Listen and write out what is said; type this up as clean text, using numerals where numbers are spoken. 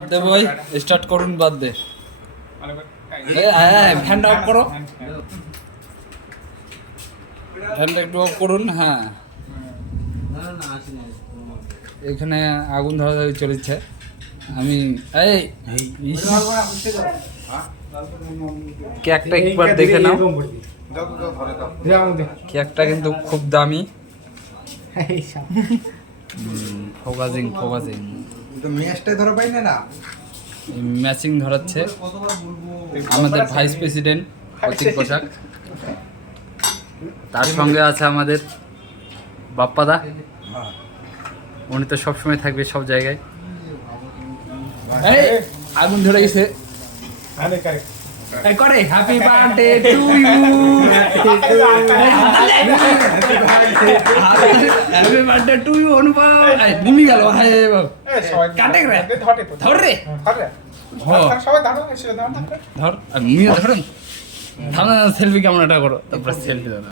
দে ভাই স্টার্ট করুন বাদ দে ফ্যানটা অফ করো ফ্যানটা একটু অফ করুন হ্যাঁ এখানে আগুন ধরাধরি চলেছে আমি এই কেকটা একবার দেখে নাও কেকটা কিন্তু খুব দামি ফোকাসিং ম্যাচিং ধরাচ্ছে আমাদের ভাইস প্রেসিডেন্ট প্রতীক পোশাক তার সঙ্গে আছে আমাদের বাপ্পাদা উনি তো সবসময় থাকবে সব জায়গায় আগুন ধরে গেছে করে happy birthday to you happy birthday to you অনুভব নিমি গেল হায় কাটে রে ধর রে ধর আর নিয়ে ধরুন সেলফি ক্যামেরাটা করো তারপরে সেলফি দাও